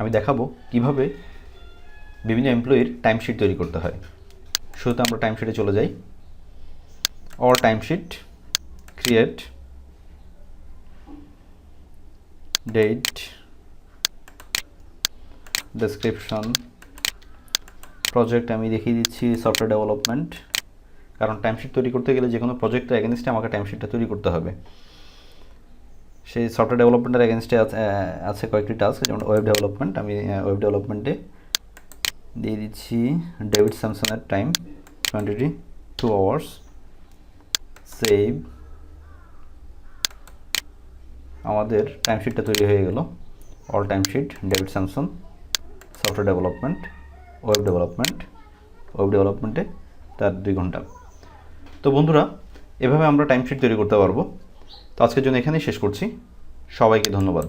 আমি দেখাবো কিভাবে বিভিন্ন এমপ্লয়ির টাইমশিট তৈরি করতে হয়। শুরুতে আমরা টাইমশিটে চলে যাই। Or timesheet, create, date, description, project আমি দেখিয়ে দিচ্ছি সফটওয়্যার ডেভেলপমেন্ট, কারণ টাইমশিট তৈরি করতে গেলে যে কোনো প্রজেক্টের এগেনস্টে আমাকে টাইমশিটটা তৈরি করতে হবে। সেই সফটওয়্যার ডেভেলপমেন্টের এগেনস্টে আছে কয়েকটি টাস্ক, যেমন ওয়েব ডেভেলপমেন্ট। আমি ওয়েব ডেভেলপমেন্টে দিয়ে দিচ্ছি ডেভিড স্যামসনের টাইম 22 আওয়ার্স। সেভ, আমাদের টাইমশিটটা তৈরি হয়ে গেল। All timesheet, David Samson, software development, web ডেভেলপমেন্টে তার 2 ঘন্টা। তো বন্ধুরা, এভাবে আমরা টাইমশিট তৈরি করতে পারবো। তো আজকের জন্য এখানেই শেষ করছি। সবাইকে ধন্যবাদ।